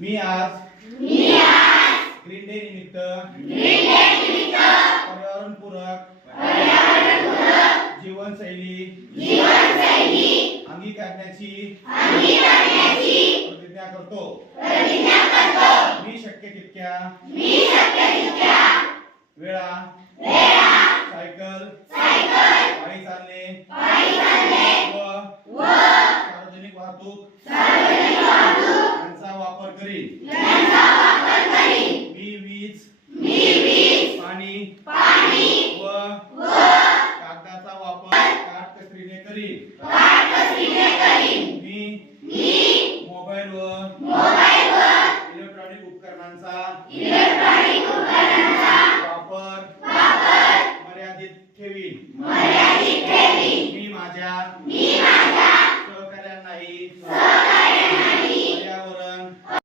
मी आज green day निमित्त पर्यावरणपूरक जीवनशैली अंगीकारण्याची प्रतिज्ञा करतो। मी शक्य तितक्या वेळा सायकल पायी चालणे व सार्वजनिक वाहतूक यांचा वापर करीन।